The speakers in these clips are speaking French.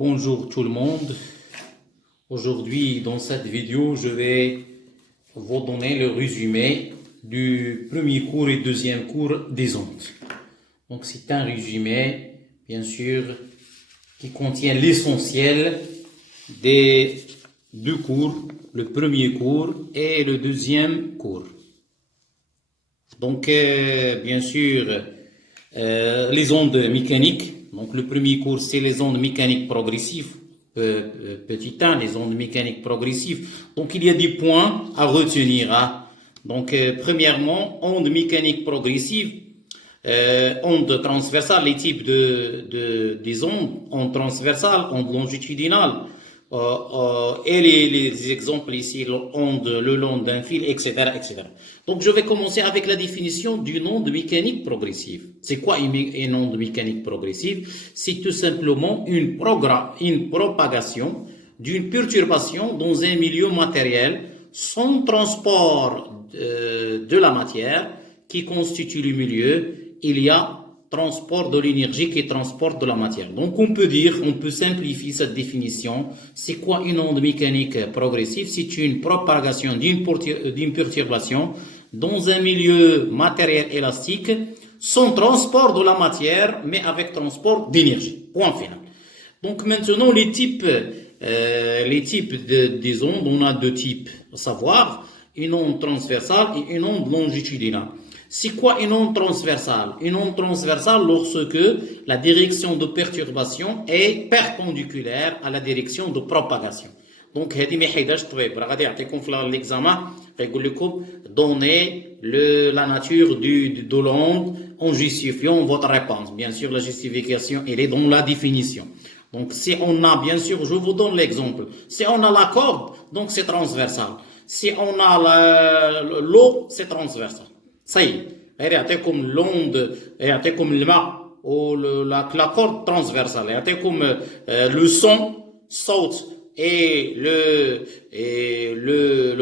Bonjour tout le monde. Aujourd'hui, dans cette vidéo, je vais vous donner le résumé du premier cours et deuxième cours des ondes. Donc, c'est un résumé, bien sûr, qui contient l'essentiel des deux cours, le premier cours et le deuxième cours. Donc, bien sûr, les ondes mécaniques. Donc, le premier cours, c'est les ondes mécaniques progressives. Petit 1, les ondes mécaniques progressives. Donc, il y a des points à retenir. Hein. Donc, premièrement, ondes mécaniques progressives, ondes transversales, les types des ondes transversales, ondes longitudinales, et les exemples ici, l'onde le long d'un fil, etc., etc. Donc, je vais commencer avec la définition d'une onde mécanique progressive. C'est quoi une onde mécanique progressive? C'est tout simplement une propagation d'une perturbation dans un milieu matériel sans transport de la matière qui constitue le milieu. Il y a transport de l'énergie qui transporte de la matière. Donc on peut simplifier cette définition. C'est quoi une onde mécanique progressive? C'est une propagation d'une perturbation dans un milieu matériel élastique sans transport de la matière, mais avec transport d'énergie. Point final. Donc maintenant les types des ondes, on a deux types, à savoir une onde transversale et une onde longitudinale. C'est quoi une onde transversale? Une onde transversale lorsque la direction de perturbation est perpendiculaire à la direction de propagation. Donc, l'examen, donnez la nature de l'onde en justifiant votre réponse. Bien sûr, la justification, elle est dans la définition. Donc, si on a, bien sûr, je vous donne l'exemple. Si on a la corde, donc c'est transversal. Si on a l'eau, c'est transversal. Ça y est, comme l'onde, comme le mât ou la corde transversale, comme le son saute et le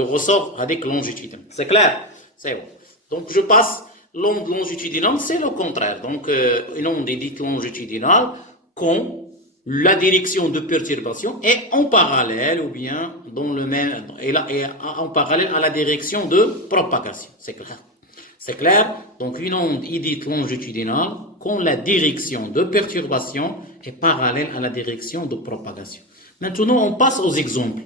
ressort avec longitudinal. C'est clair? C'est bon. Donc je passe l'onde longitudinale, c'est le contraire. Donc une onde est dite longitudinale quand la direction de perturbation est en parallèle ou bien dans le même, en parallèle à la direction de propagation. C'est clair? C'est clair? Donc, une onde est dite longitudinale quand la direction de perturbation est parallèle à la direction de propagation. Maintenant, on passe aux exemples.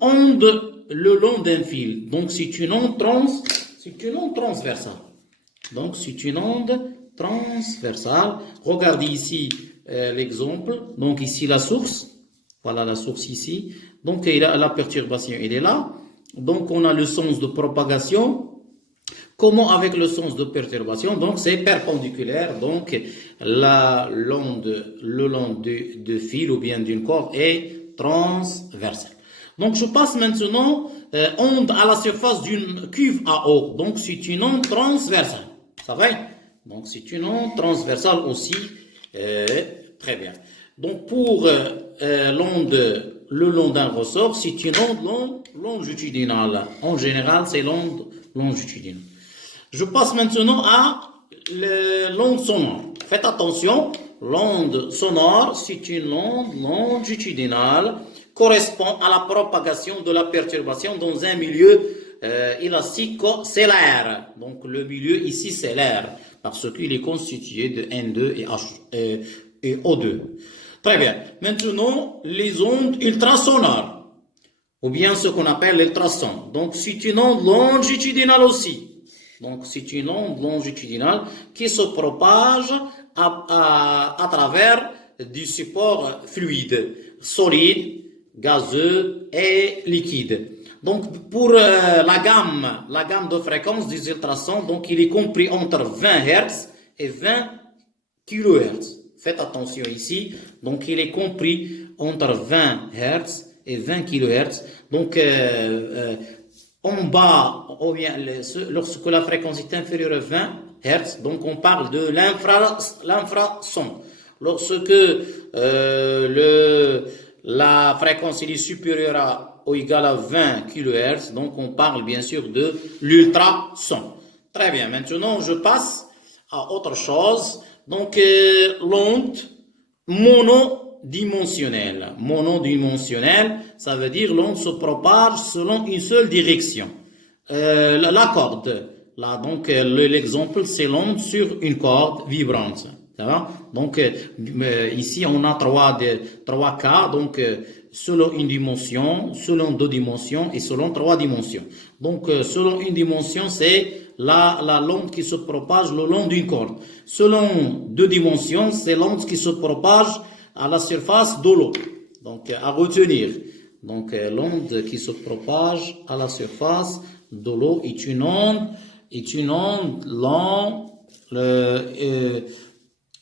Onde le long d'un fil. Donc, c'est une onde transversale. Donc, c'est une onde transversale. Regardez ici l'exemple. Donc, ici la source. Voilà la source ici. Donc, la perturbation, elle est là. Donc, on a le sens de propagation. Comment avec le sens de perturbation? Donc, c'est perpendiculaire. Donc, l'onde le long de fil ou bien d'une corde est transversale. Donc, je passe maintenant onde à la surface d'une cuve à eau. Donc, c'est une onde transversale. Ça va? Donc, c'est une onde transversale aussi. Très bien. Donc, pour l'onde le long d'un ressort, c'est une onde longitudinale. En général, c'est l'onde longitudinale. Je passe maintenant à l'onde sonore. Faites attention, l'onde sonore, c'est une onde longitudinale, correspond à la propagation de la perturbation dans un milieu élastique, c'est l'air. Donc le milieu ici, c'est l'air, parce qu'il est constitué de N2 et O2. Très bien. Maintenant, les ondes ultrasonores, ou bien ce qu'on appelle l'ultrason. Donc c'est une onde longitudinale aussi. Donc, c'est une onde longitudinale qui se propage à travers du support fluide, solide, gazeux et liquide. Donc, pour la gamme de fréquences des ultrasons, donc il est compris entre 20 Hz et 20 kHz. Faites attention ici. Donc, il est compris entre 20 Hz et 20 kHz. Donc, en bas, lorsque la fréquence est inférieure à 20 Hz, donc on parle de l'infrason. Lorsque la fréquence est supérieure ou égale à 20 kHz, donc on parle bien sûr de l'ultrason. Très bien, maintenant je passe à autre chose. Donc l'onde monodimensionnel. Monodimensionnel, ça veut dire l'onde se propage selon une seule direction. La corde, là, donc l'exemple, c'est l'onde sur une corde vibrante. Ça va? Donc ici, on a trois cas, donc selon une dimension, selon deux dimensions et selon trois dimensions. Donc selon une dimension, c'est la l'onde qui se propage le long d'une corde. Selon deux dimensions, c'est l'onde qui se propage à la surface de l'eau. Donc à retenir. Donc l'onde qui se propage à la surface de l'eau est une onde longue,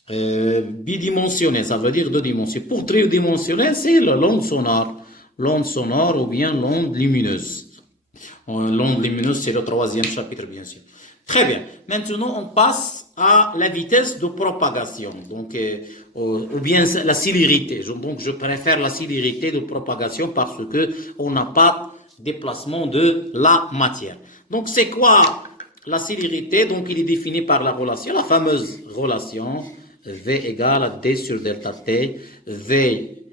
bidimensionnelle, ça veut dire deux dimensions. Pour tridimensionnelle, c'est l'onde sonore ou bien l'onde lumineuse. L'onde lumineuse, c'est le troisième chapitre, bien sûr. Très bien. Maintenant, on passe à la vitesse de propagation, donc ou bien la célérité. Donc, je préfère la célérité de propagation parce que on n'a pas de déplacement de la matière. Donc, c'est quoi la célérité? Donc, il est défini par la fameuse relation V égale à D sur delta T. V,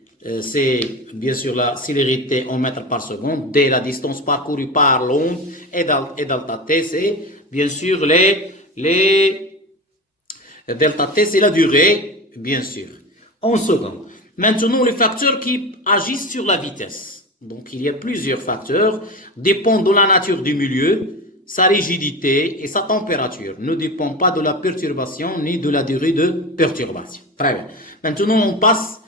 c'est bien sûr la célérité en mètres par seconde. D, la distance parcourue par l'onde. Et delta T, c'est bien sûr delta T, c'est la durée, bien sûr, en secondes. Maintenant, les facteurs qui agissent sur la vitesse. Donc, il y a plusieurs facteurs, dépendent de la nature du milieu. Sa rigidité et sa température ne dépendent pas de la perturbation ni de la durée de perturbation. Très bien. Maintenant, on passe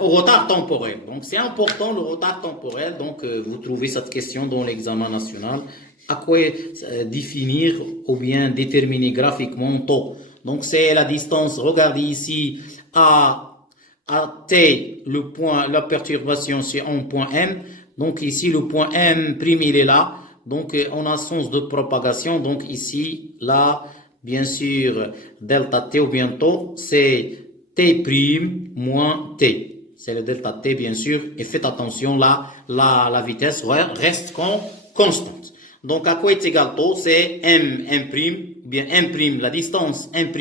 au retard temporel. Donc, c'est important le retard temporel. Donc, vous trouvez cette question dans l'examen national. À quoi définir ou bien déterminer graphiquement taux? Donc, c'est la distance. Regardez ici à T, le point, la perturbation, c'est en point M. Donc, ici, le point M', il est là. Donc, on a sens de propagation. Donc, ici, là, bien sûr, delta T ou bien taux, c'est T' moins T. C'est le delta T, bien sûr. Et faites attention, là, la vitesse reste constante. Donc, à quoi est égal taux? C'est M', bien M', la distance M'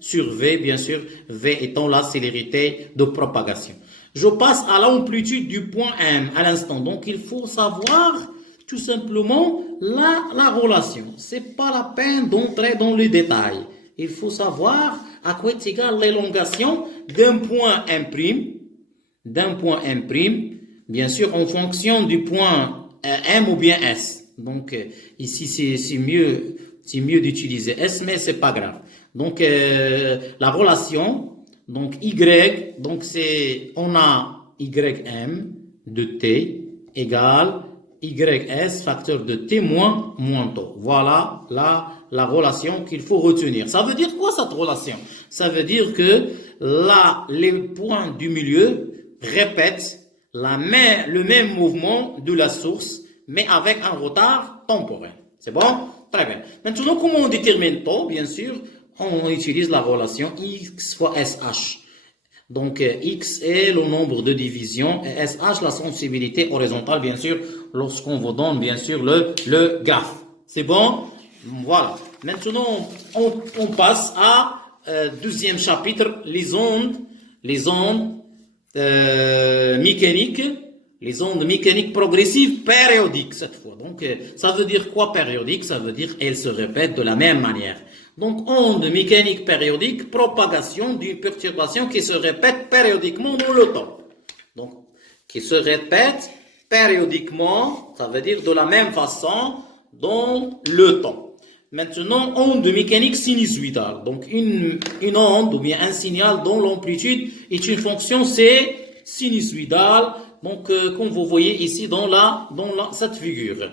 sur V, bien sûr. V étant la célérité de propagation. Je passe à l'amplitude du point M à l'instant. Donc, il faut savoir tout simplement la relation. C'est pas la peine d'entrer dans les détails. Il faut savoir à quoi est égale l'élongation d'un point M', bien sûr en fonction du point M ou bien S. Donc ici c'est mieux d'utiliser S, mais c'est pas grave. Donc la relation, donc Y, donc on a YM de T égale YS facteur de T moins taux. Voilà la relation qu'il faut retenir. Ça veut dire quoi cette relation? Ça veut dire que les points du milieu répètent le même mouvement de la source, mais avec un retard temporel. C'est bon? Très bien. Maintenant, comment on détermine taux? Bien sûr, on utilise la relation X fois SH. Donc, X est le nombre de divisions et SH, la sensibilité horizontale, bien sûr, lorsqu'on vous donne, bien sûr, le graphe. C'est bon? Voilà. Maintenant, on passe à deuxième chapitre, les ondes mécaniques, les ondes mécaniques progressives périodiques, cette fois. Donc, ça veut dire quoi périodique? Ça veut dire elles se répètent de la même manière. Donc, onde mécanique périodique, propagation d'une perturbation qui se répète périodiquement dans le temps. Donc, qui se répète périodiquement, ça veut dire de la même façon dans le temps. Maintenant, onde mécanique sinusoïdale. Donc, une onde ou bien un signal dont l'amplitude est une fonction, c'est sinusoïdale. Donc, comme vous voyez ici dans cette figure.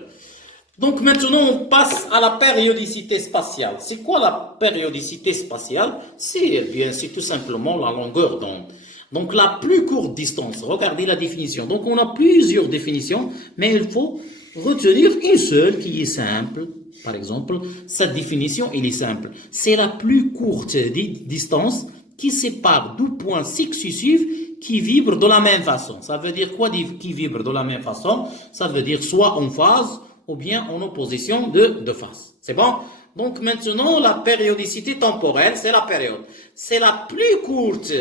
Donc maintenant, on passe à la périodicité spatiale. C'est quoi la périodicité spatiale? C'est tout simplement la longueur d'onde. Donc la plus courte distance, regardez la définition. Donc on a plusieurs définitions, mais il faut retenir une seule qui est simple. Par exemple, cette définition, elle est simple. C'est la plus courte distance qui sépare deux points successifs qui vibrent de la même façon. Ça veut dire quoi qui vibrent de la même façon? Ça veut dire soit en phase, ou bien en opposition de phase. C'est bon? Donc maintenant, la périodicité temporelle, c'est la période. C'est la plus courte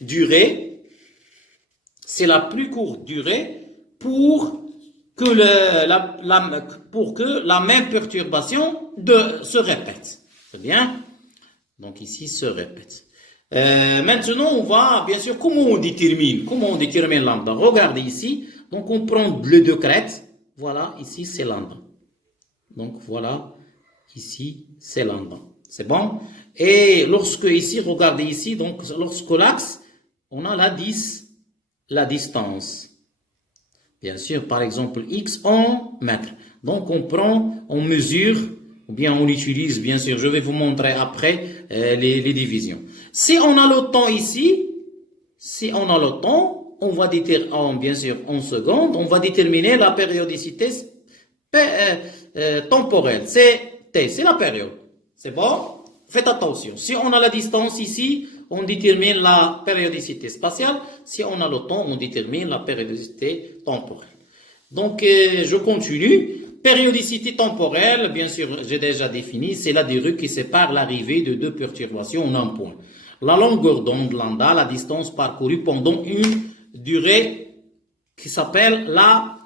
durée c'est la plus courte durée pour que, pour que la même perturbation se répète. C'est bien? Donc ici, se répète. Maintenant, on va, bien sûr, comment on détermine lambda? Regardez ici. Donc, on prend le 2 crêtes. Voilà, ici, c'est lambda. Donc, voilà, ici, c'est lambda. C'est bon? Et lorsque ici, regardez ici, donc, lorsque l'axe, on a la distance. Bien sûr, par exemple, x en mètres. Donc, on mesure, ou bien on utilise, bien sûr, je vais vous montrer après les divisions. Si on a le temps ici, on va déterminer, bien sûr, en secondes, on va déterminer la périodicité temporelle. C'est T, c'est la période. C'est bon? Faites attention. Si on a la distance ici, on détermine la périodicité spatiale. Si on a le temps, on détermine la périodicité temporelle. Donc, je continue. Périodicité temporelle, bien sûr, j'ai déjà défini, c'est la durée qui sépare l'arrivée de deux perturbations en un point. La longueur d'onde lambda, la distance parcourue pendant une durée qui s'appelle la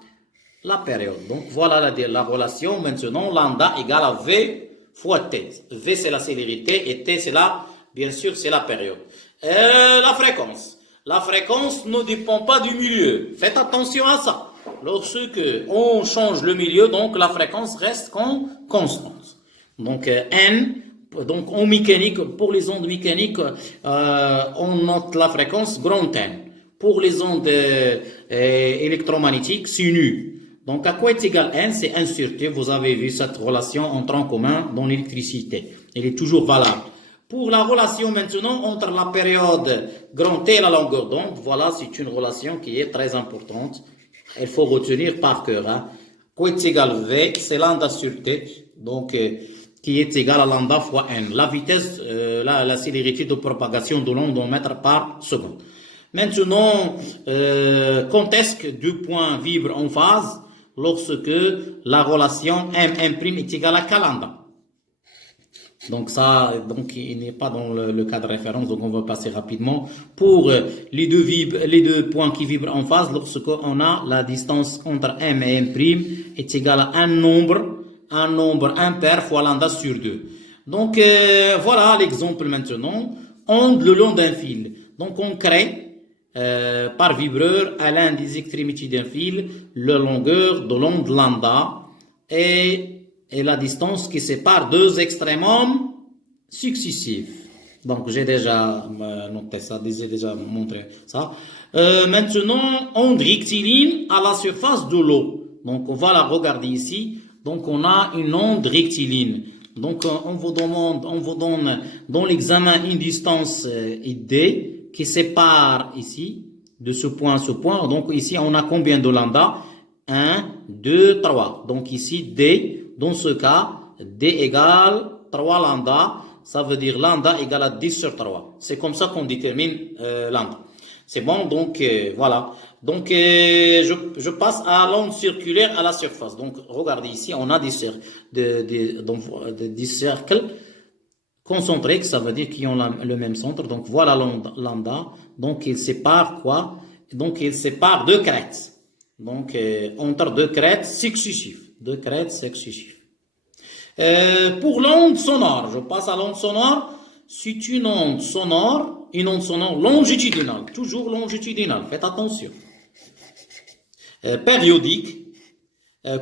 période. Donc, voilà la relation. Maintenant, lambda égale à V fois T. V, c'est la célérité et T, c'est bien sûr, c'est la période. La fréquence. La fréquence ne dépend pas du milieu. Faites attention à ça. Lorsque on change le milieu, donc la fréquence reste constante. Donc, N, donc en mécanique, pour les ondes mécaniques, on note la fréquence grand N. Pour les ondes électromagnétiques, c'est nu. Donc, à quoi est égal N? C'est 1 sur T. Vous avez vu cette relation entre en commun dans l'électricité. Elle est toujours valable. Pour la relation maintenant entre la période grand T et la longueur d'onde, voilà, c'est une relation qui est très importante. Il faut retenir par cœur. Hein. Q est égal V, c'est lambda sur T, donc qui est égal à lambda fois N. La vitesse, la célérité de propagation de l'onde en mètres par seconde. Maintenant, quand est-ce que deux points vibrent en phase? Lorsque la relation M' est égale à K lambda. Donc ça, il n'est pas dans le cas de référence, donc on va passer rapidement. Pour les deux points qui vibrent en phase, lorsqu'on a la distance entre M et M' est égale à un nombre impair fois lambda sur 2. Donc voilà l'exemple maintenant. Onde le long d'un fil. Donc on crée par vibreur à l'un des extrémités d'un fil la longueur de l'onde lambda et la distance qui sépare deux extrémums successifs. Donc, j'ai déjà noté ça, j'ai déjà montré ça. Maintenant, onde rectiligne à la surface de l'eau. Donc, on va la regarder ici. Donc, on a une onde rectiligne. Donc, on vous donne dans l'examen une distance D qui sépare ici, de ce point à ce point. Donc, ici, on a combien de lambda? 1, 2, 3. Donc, ici, D. Dans ce cas, D égale 3 lambda, ça veut dire lambda égale à 10 sur 3. C'est comme ça qu'on détermine lambda. C'est bon, donc voilà. Donc je passe à l'onde circulaire à la surface. Donc regardez ici, on a des cercles concentriques, ça veut dire qu'ils ont le même centre. Donc voilà l'onde lambda. Donc il sépare quoi? Donc il sépare deux crêtes. Donc entre deux crêtes successives. Deux crêtes successives. Pour l'onde sonore, je passe à l'onde sonore. C'est une onde sonore longitudinale, toujours longitudinale, faites attention. Périodique,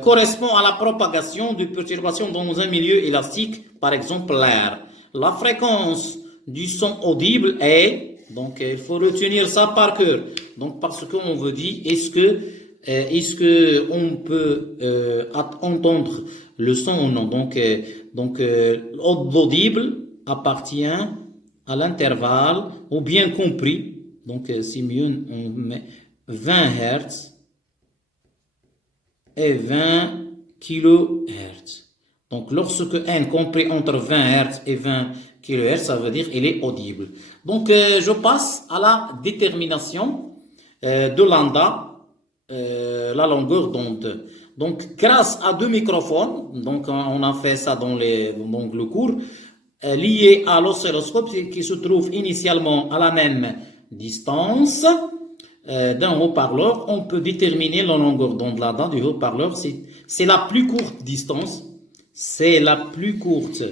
correspond à la propagation de perturbations dans un milieu élastique, par exemple l'air. La fréquence du son audible est, donc il faut retenir ça par cœur. Donc parce qu'on veut dire, est-ce que on peut entendre le son ou non? Donc l'audible appartient à l'intervalle ou bien compris. Donc c'est mieux, on met 20 Hz et 20 kHz. Donc lorsque n compris entre 20 Hz et 20 kHz, ça veut dire il est audible. Donc je passe à la détermination de lambda. La longueur d'onde. Donc, grâce à deux microphones, donc on a fait ça dans le cours, liés à l'oscilloscope qui se trouve initialement à la même distance, d'un haut-parleur, on peut déterminer la longueur d'onde là-dedans du haut-parleur. C'est la plus courte distance. C'est la plus courte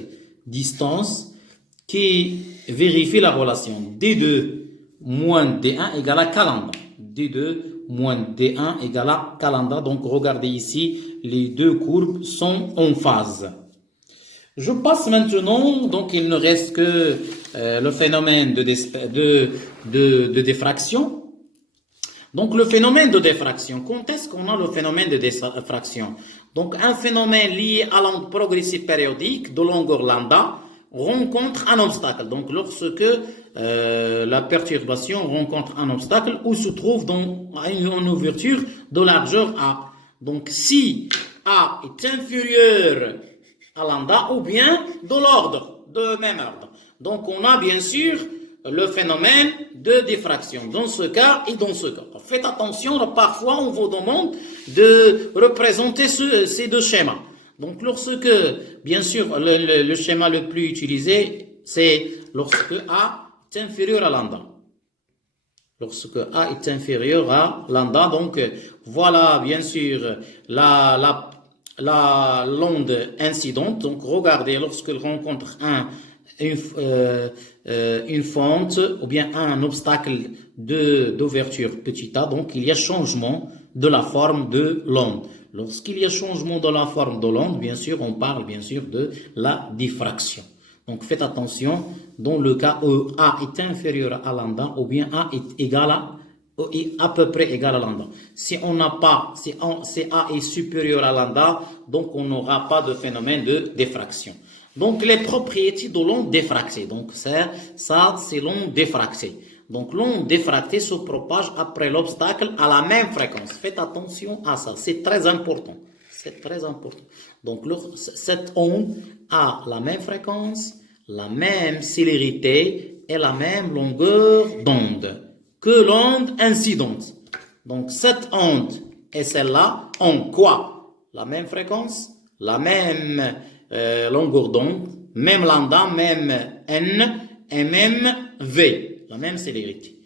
distance qui vérifie la relation D2 moins D1 égale à Calenda. D2 moins D1 égale à Calenda. Donc, regardez ici, les deux courbes sont en phase. Je passe maintenant, donc il ne reste que le phénomène de diffraction. Donc, le phénomène de diffraction, quand est-ce qu'on a le phénomène de diffraction? Donc, un phénomène lié à l'onde progressive périodique de longueur lambda rencontre un obstacle. Donc, lorsque la perturbation rencontre un obstacle ou se trouve dans une ouverture de largeur A. Donc, si A est inférieur à lambda ou bien de l'ordre, de même ordre. Donc, on a bien sûr le phénomène de diffraction dans ce cas et dans ce cas. Faites attention, parfois on vous demande de représenter ces deux schémas. Donc lorsque, bien sûr, le schéma le plus utilisé, c'est lorsque A est inférieur à lambda. Lorsque A est inférieur à lambda, donc voilà bien sûr l'onde incidente. Donc regardez, lorsqu'elle rencontre une fente ou bien un obstacle d'ouverture petit a, donc il y a changement de la forme de l'onde. Lorsqu'il y a changement de la forme de l'onde, bien sûr, on parle bien sûr de la diffraction. Donc faites attention, dans le cas où A est inférieur à lambda ou bien A est égal à peu près égal à lambda. Si on n'a pas, si A est supérieur à lambda, donc on n'aura pas de phénomène de diffraction. Donc, les propriétés de l'onde diffractée. Donc, ça, c'est l'onde diffractée. Donc, l'onde diffractée se propage après l'obstacle à la même fréquence. Faites attention à ça. C'est très important. C'est très important. Donc, cette onde a la même fréquence, la même célérité et la même longueur d'onde que l'onde incidente. Donc, cette onde et celle-là ont quoi? La même fréquence, la même longueur d'onde, même lambda, même n et même v, la même célérité.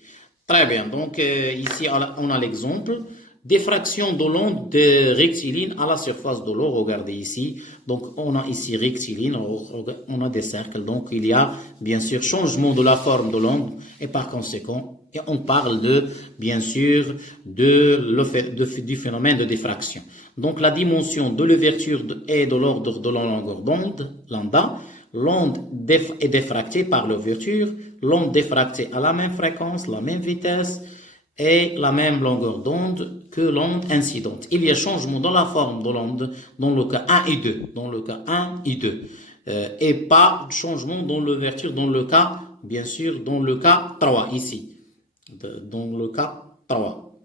Très bien, donc ici on a l'exemple. Diffraction de l'onde de rectiligne à la surface de l'eau, regardez ici. Donc on a ici rectiligne, on a des cercles, donc il y a bien sûr changement de la forme de l'onde et par conséquent, et on parle bien sûr du phénomène de diffraction. Donc la dimension de l'ouverture est de l'ordre de la longueur d'onde, lambda. L'onde est diffractée par l'ouverture, l'onde diffractée à la même fréquence, la même vitesse et la même longueur d'onde que l'onde incidente. Il y a changement dans la forme de l'onde dans le cas 1 et 2, dans le cas 1 et 2. Et pas de changement dans l'ouverture dans le cas, bien sûr, dans le cas 3, ici. Dans le cas 3,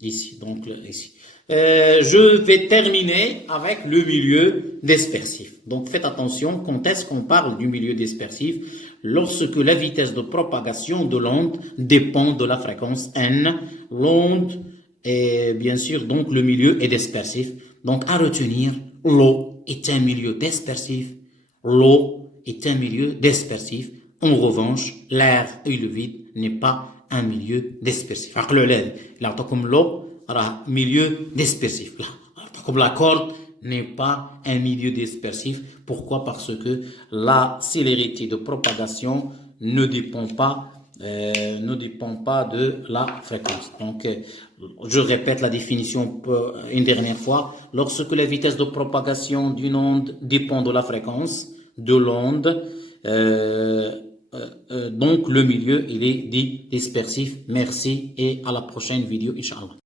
ici, donc ici. Je vais terminer avec le milieu dispersif. Donc faites attention, quand est-ce qu'on parle du milieu dispersif? Lorsque la vitesse de propagation de l'onde dépend de la fréquence n, l'onde est bien sûr donc le milieu est dispersif. Donc à retenir, l'eau est un milieu dispersif. L'eau est un milieu dispersif. En revanche, l'air et le vide n'est pas un milieu dispersif. Là, comme l'eau, milieu dispersif. Comme la corde n'est pas un milieu dispersif. Pourquoi? Parce que la célérité de propagation ne dépend pas de la fréquence. Donc, je répète la définition une dernière fois. Lorsque la vitesse de propagation d'une onde dépend de la fréquence de l'onde, donc le milieu il est dit dispersif. Merci et à la prochaine vidéo, Inch'Allah.